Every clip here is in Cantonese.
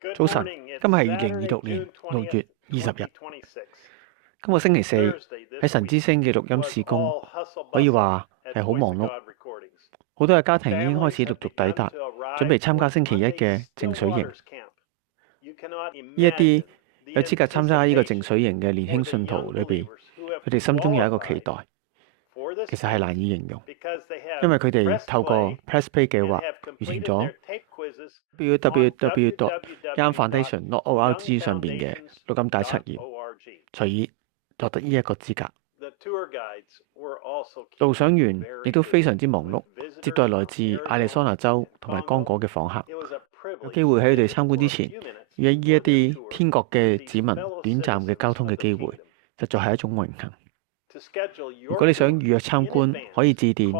早晨，今日係2026年6月20日。今個星期四喺神之聲嘅錄音事工，可以話係好忙碌。好多嘅家庭已經開始陸續抵達，準備參加星期一嘅淨水營。呢一啲有資格參加呢個淨水營嘅年輕信徒裏邊，佢哋心中有一個期待，其實係難以形容，因為佢哋透過 PressPlay 計劃完成咗www.youngfoundation.org 上邊嘅錄音帶測驗，隨以獲得呢一個資格。導賞員亦都非常之忙碌，接待來自亞利桑那州同埋剛果嘅訪客。有機會喺佢哋參觀之前，與呢一啲天國嘅子民短暫嘅交通嘅機會，實在係一種榮幸。如果你想預約參觀，可以致電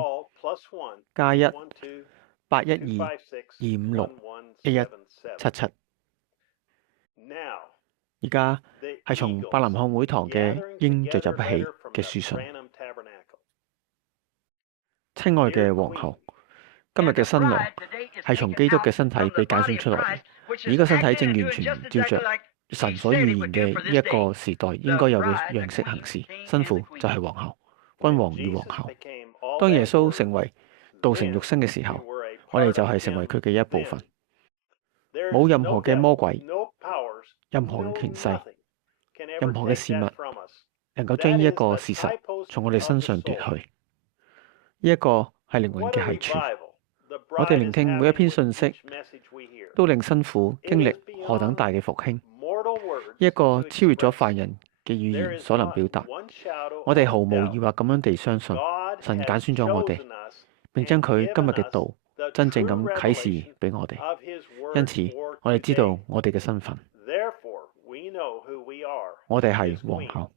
+1-812-256-1177。而家係從伯林漢會堂嘅應聚集不起嘅書信。親愛嘅皇后，今日嘅新娘係從基督嘅身體被揀選出來嘅，而呢個身體正完全照着神所預言嘅呢一個時代應該有嘅樣式行事。新婦就係皇后，君王與皇后。當耶穌成為道成肉身嘅時候，我哋就係成為佢嘅一部分。冇任何嘅魔鬼、任何嘅權勢、任何嘅事物能夠將呢一個事實從我哋身上奪去。呢一個係靈魂嘅係處。我哋聆聽每一篇信息，都令新婦經歷何等大嘅復興。呢一個超越咗凡人嘅語言所能表達。我哋毫無疑惑咁樣地相信，神揀選咗我哋，並將佢今日嘅道真正咁啟示俾我哋。因此，我哋知道我哋嘅身份。我哋係皇后。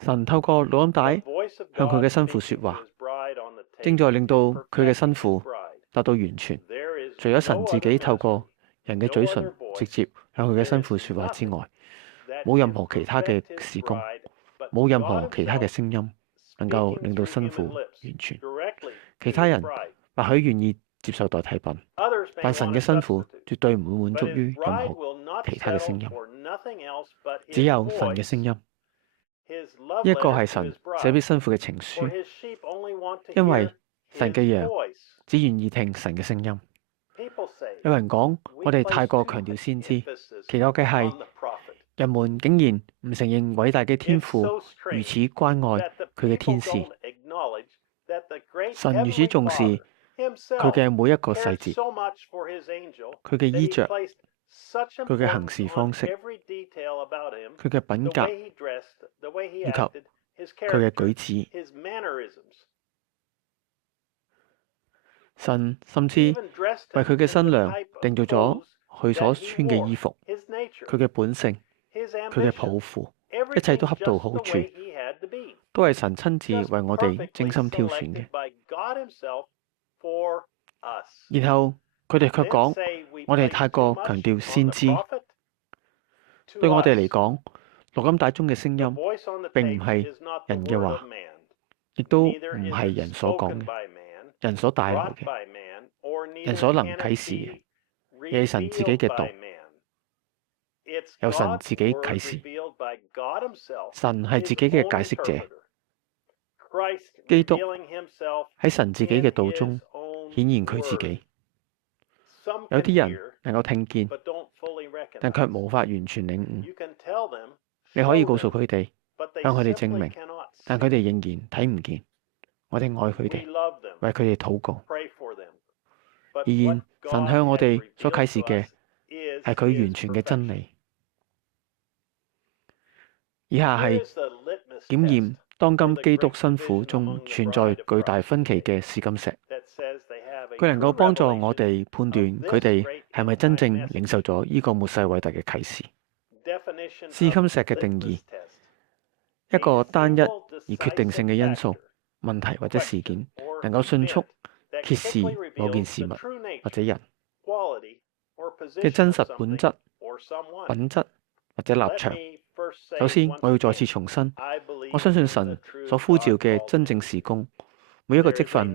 神透過錄音帶向佢嘅新婦說話，正在令到佢嘅新婦達到完全。除咗神自己透過人嘅嘴唇直接向佢嘅新婦說話之外，冇任何其他嘅事工，冇任何其他嘅聲音能夠令到新婦完全。其他人或許願意接受代替品，但神嘅新婦絕對唔會滿足於任何其他嘅聲音，只有神嘅聲音。呢一個係神寫俾新婦嘅情書，因為神嘅羊只願意聽神嘅聲音。有人講我哋太過強調先知，奇怪嘅係人們竟然唔承認偉大嘅天父如此關愛佢嘅天使。神如此重視佢嘅每一個細節，佢嘅衣着，佢嘅行事方式，佢嘅品格，以及佢嘅舉止。神甚至為佢嘅新娘定做咗佢所穿嘅衣服，佢嘅本性，佢嘅抱負，一切都恰到好處，都係神親自為我哋精心挑選嘅。然後佢哋卻講我哋太過強調先知。對我哋嚟講，錄音帶中嘅聲音並唔係人嘅話，亦都唔係人所講嘅，人所帶來嘅，人所能啟示嘅，而係神自己嘅道，由神自己啟示。神係自己嘅解釋者，基督喺神自己嘅道中顯現佢自己。有啲人能夠聽見，但卻無法完全領悟。你可以告訴佢哋，向佢哋證明，但佢哋仍然睇唔見。我哋愛佢哋，為佢哋禱告。然而，神向我哋所啟示嘅係佢完全嘅真理。以下係檢驗當今基督新婦中存在巨大分歧嘅試金石。佢能夠幫助我哋判斷佢哋係咪真正領受咗呢個末世偉大嘅啟示。試金石嘅定義：一個單一而決定性嘅因素、問題或者事件，能夠迅速揭示某件事物或者人嘅真實本質、品質或者立場。首先，我要再次重申，我相信神所呼召嘅真正事工，每一個職份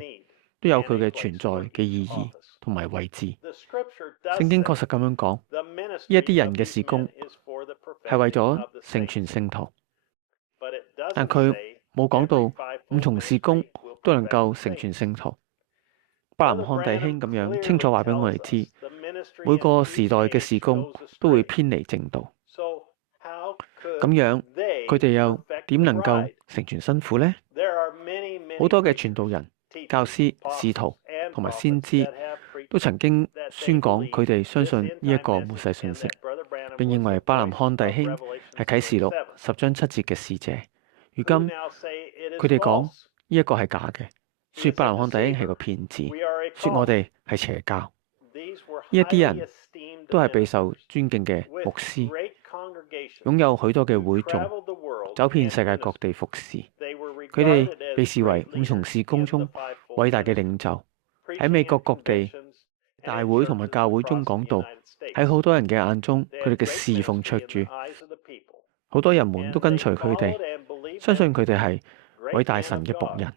都有佢嘅存在嘅意義同埋位置。聖經確實咁樣講，一啲人嘅事工係為咗成全聖徒，但佢冇講到五重事工都能夠成全聖徒。伯南漢弟兄咁樣清楚話俾我哋知，每個時代嘅事工都會偏離正道，咁樣佢哋又點能夠成全辛苦呢？好多嘅傳道人、教師、使徒同埋先知都曾經宣講佢哋相信呢一個末世信息，並認為伯南漢弟兄係啟示錄10章7節嘅使者。如今佢哋講呢一個係假嘅，說伯南漢弟兄係個騙子，說我哋係邪教。呢一啲人都係備受尊敬嘅牧師，擁有許多嘅會眾，走遍世界各地服侍。佢哋被視為五重事工中偉大嘅領袖，喺美國各地大會同埋教會中講道，喺好多人嘅眼中，佢哋嘅侍奉卓著，好多人們都跟隨佢哋，相信佢哋係偉大神嘅僕人。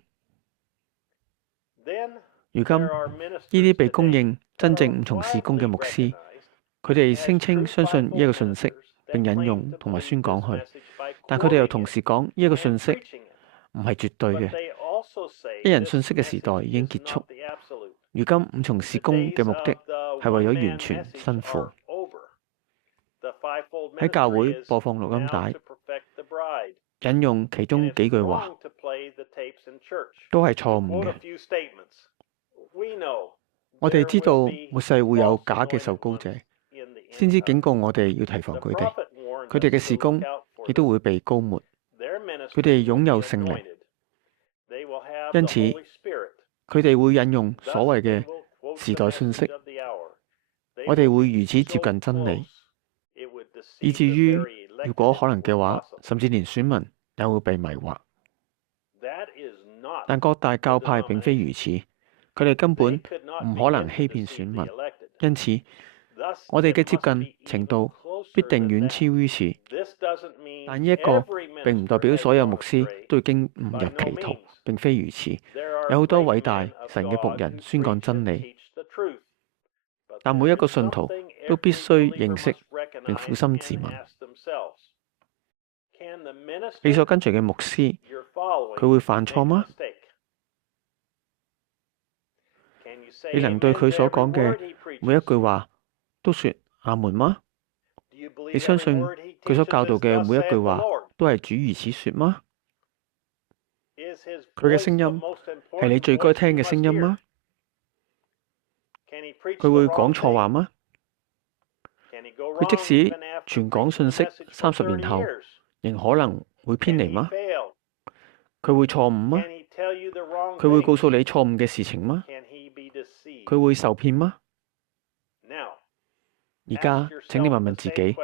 如今呢啲被公認真正五重事工嘅牧師，佢哋聲稱相信呢一個信息，並引用同埋宣講佢，但佢哋又同時講呢一個信息唔係絕對嘅，一人信息嘅時代已經結束。如今五重事工嘅目的係為咗完全新婦。喺教會播放錄音帶，引用其中幾句話，都係錯誤嘅。我哋知道末世會有假嘅受膏者，先知警告我哋要提防佢哋。佢哋嘅事工亦都會被膏抹，佢哋擁有聖靈，因此佢哋會引用所謂嘅時代信息。我哋會如此接近真理，以至於如果可能嘅話，甚至連選民也會被迷惑。但各大教派並非如此，佢哋根本唔可能欺騙選民，因此我哋嘅接近程度必定遠超於此。但呢一個並唔代表所有牧師都已經誤入歧途，並非如此。有好多偉大神嘅僕人宣講真理，但每一個信徒都必須認識並苦心自問：你所跟隨嘅牧師，佢會犯錯嗎？你能對佢所講嘅每一句話都說阿門嗎？你相信佢所教導嘅每一句話都係主如此說嗎？佢嘅聲音係你最該聽嘅聲音嗎？佢會講錯話嗎？佢即使傳講信息30年後，仍可能會偏離嗎？佢會錯誤嗎？佢會告訴你錯誤嘅事情嗎？佢會受騙嗎？而家請你問問自己，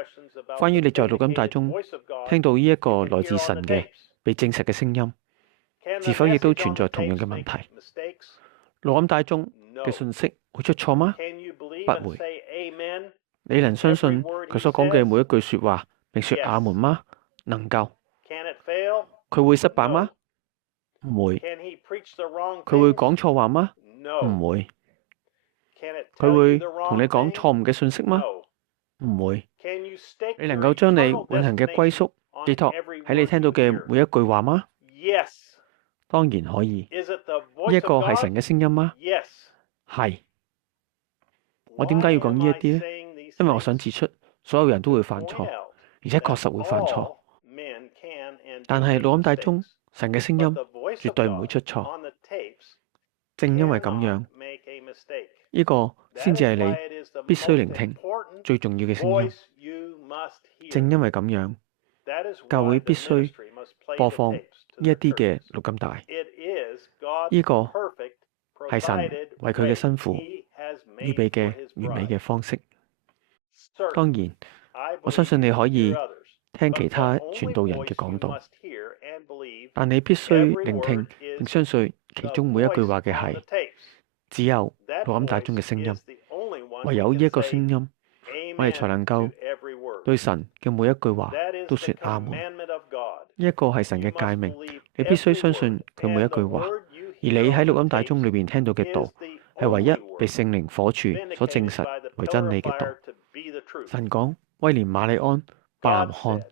關於你在錄音帶中聽到呢一個來自神嘅被證實嘅聲音，是否亦都存在同樣嘅問題？錄音帶中嘅信息會出錯嗎？不會。你能相信佢所講嘅每一句說話，並說阿門嗎？能夠。佢會失敗嗎？唔會。佢會講錯話嗎？唔會。佢會同你講錯誤嘅信息嗎？唔會。你能夠將你永恆嘅歸宿寄託喺你聽到嘅每一句話嗎？當然可以。呢一個係神嘅聲音嗎？係。我點解要講呢一啲呢？因為我想指出，所有人都會犯錯，而且確實會犯錯。但係錄音帶中神嘅聲音絕對唔會出錯。正因為咁樣，呢個先至係你必須聆聽最重要嘅聲音。正因為咁樣，教會必須播放呢一啲嘅錄音帶。呢個係神為佢嘅新婦預備嘅完美嘅方式。當然，我相信你可以聽其他傳道人嘅講道，但你必須聆聽並相信其中每一句話嘅係只有錄音帶中嘅聲音。唯有呢一個聲音，我哋才能夠對神嘅每一句話都說阿門。呢一個係神嘅誡命，你必須相信佢每一句話。而你喺錄音帶中裏邊聽到嘅道，係唯一被聖靈火柱所證實為真理嘅道。神講威廉瑪麗安·伯南漢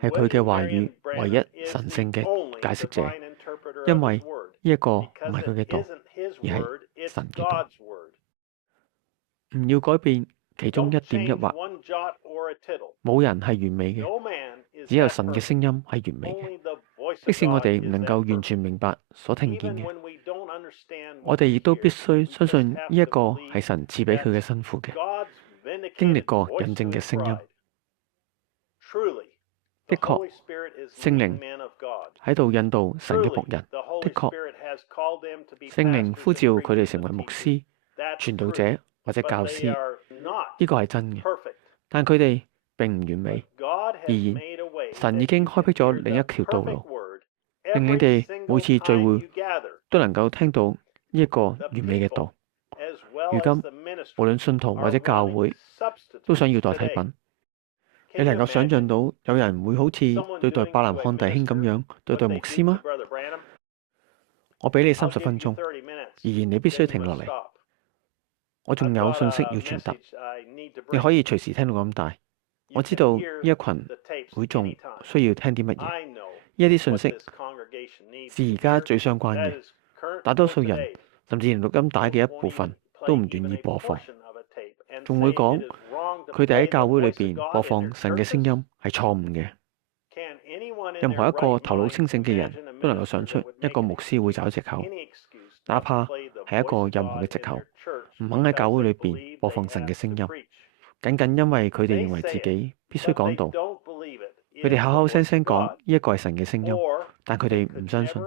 係佢嘅話語唯一神聖嘅解釋者，因為呢一個唔係佢嘅道，而係神嘅道。唔要改變其中一點一劃，冇人係完美嘅，只有神嘅聲音係完美嘅。即使我哋唔能夠完全明白所聽見嘅，我哋亦都必須相信呢一個係神賜俾佢嘅新婦嘅，經歷過印證嘅聲音。的確，聖靈喺度引導神嘅僕人。的確，聖靈呼召佢哋成為牧師、傳道者或者教師，呢個係真嘅。但佢哋並唔完美。然而，神已經開闢咗另一條道路，令你哋每次聚會都能夠聽到呢一個完美嘅道。如今，無論信徒或者教會都想要代替品。你能夠想像到有人會好似對待伯南漢弟兄咁樣對待牧師嗎？我俾你30分鐘，然你必須停落嚟。我仲有信息要傳達，你可以隨時聽到咁大。我知道呢一群會眾需要聽啲乜嘢，呢一啲信息是而家最相關嘅。大多數人甚至連錄音帶嘅一部分都唔願意播放，仲會講佢哋喺教會裏邊播放神嘅聲音係錯誤嘅。任何一個頭腦清醒嘅人都能夠想出一個牧師會找藉口，哪怕係一個任何嘅藉口，唔肯喺教會裏邊播放神嘅聲音，僅僅因為佢哋認為自己必須講道。佢哋口口聲聲講呢一個係神嘅聲音，但佢哋唔相信，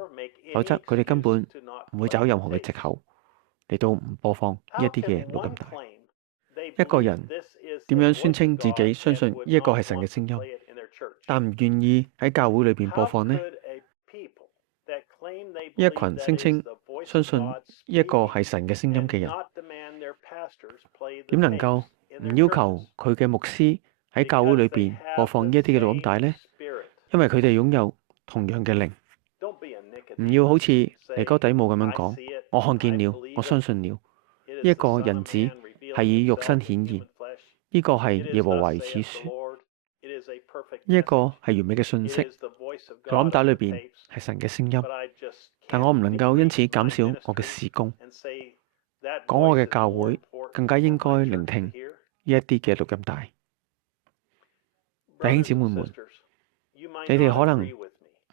否則佢哋根本唔會找任何嘅藉口嚟到唔播放呢一啲嘅錄音帶。一個人點樣宣稱自己相信呢一個係神嘅聲音，但唔願意喺教會裏邊播放呢？呢一群聲稱相信呢一個係神嘅聲音嘅人，點能夠唔要求佢嘅牧師喺教會裏邊播放呢一啲嘅錄音帶呢？因為佢哋擁有同樣嘅靈。唔要好似尼哥底母咁樣講，我看見了，我相信了。呢一個人子係以肉身顯現，呢個係耶和華如此說。呢一個係完美嘅信息，錄音帶裏邊係神嘅聲音，但我唔能夠因此減少我嘅事工，講我嘅教會更加應該聆聽呢一啲嘅錄音帶。弟兄姊妹們，你哋可能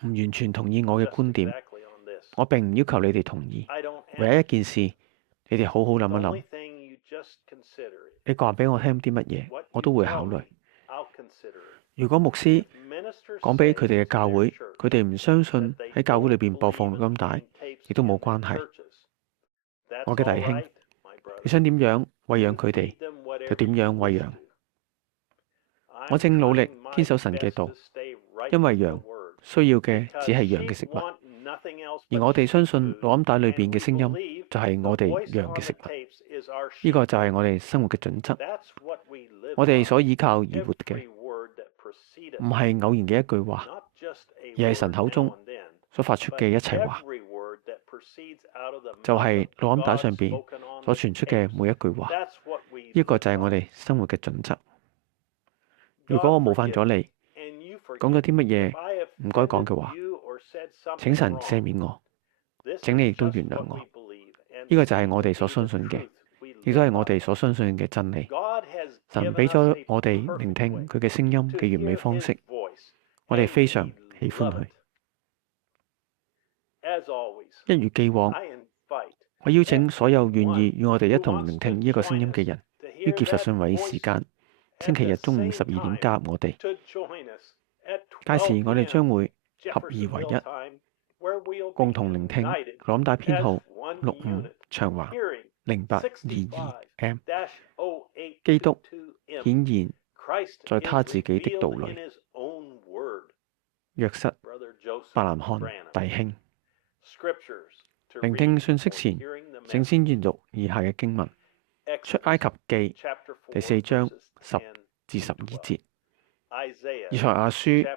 唔完全同意我嘅觀點，我並唔要求你哋同意。唯一一件事，你哋好好諗一諗，你話俾我聽啲乜嘢，我都會考慮。如果牧師講俾佢哋嘅教會，佢哋唔相信喺教會裏邊播放錄音帶，亦都冇關係。我嘅弟兄，你想點樣餵養佢哋，就點樣餵養。我正努力堅守神嘅道，因為羊需要嘅只係羊嘅食物，而我哋相信錄音帶裏邊嘅聲音就係我哋羊嘅食物。呢個就係我哋生活嘅準則，我哋所依靠而活嘅，唔係偶然嘅一句話，而係神口中所發出嘅一切話，就係錄音帶上邊所傳出嘅每一句話。呢個就係我哋生活嘅準則。如果我冒犯咗你，講咗啲乜嘢唔該講嘅話，請神赦免我，請你亦都原諒我。呢個就係我哋所相信嘅，亦都係我哋所相信嘅真理。神俾咗我哋聆聽佢嘅聲音嘅完美方式，我哋非常喜歡佢。一如既往，我邀請所有願意與我哋一同聆聽呢一個聲音嘅人，於傑佛遜韋時間，星期日中午12點加入我哋。屆時我哋將會合二為一，共同聆聽錄音帶編號65長橫0822M。基督顯現在他自己的道裏。約瑟伯南漢弟兄。聆聽信息前，請先閱讀以下嘅經文：出埃及記第4章10至12節，以賽亞書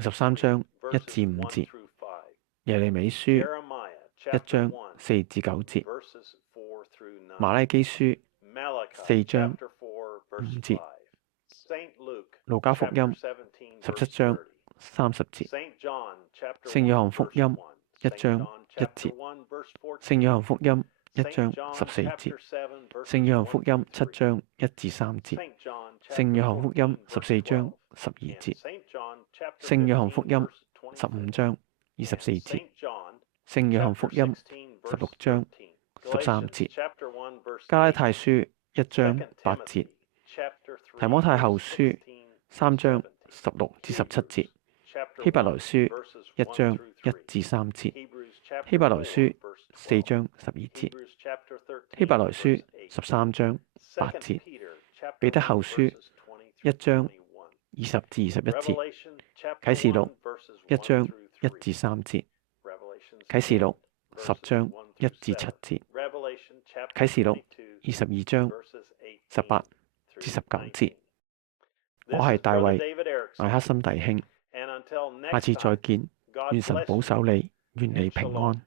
53章1至5節，耶利米書1章4至9節，馬拉基書4章5節，路加福音17章30節，聖約翰福音1章1節，聖約翰福音1章14節，聖約翰福音7章1至3節，聖約翰福音14章12節，聖約翰福音15章24節，聖約翰福音16章13節，加拉太書1章8節，提摩太後書3章16至17節，希伯來書1章1至3節，希伯來書4章12節，希伯來書13章8節，彼得後書1章20至21節，啟示錄1章1至3節，啟示錄10章1至7節，啟示錄22章18至19節。我係大衛艾克森弟兄，下次再見，願神保守你，願你平安。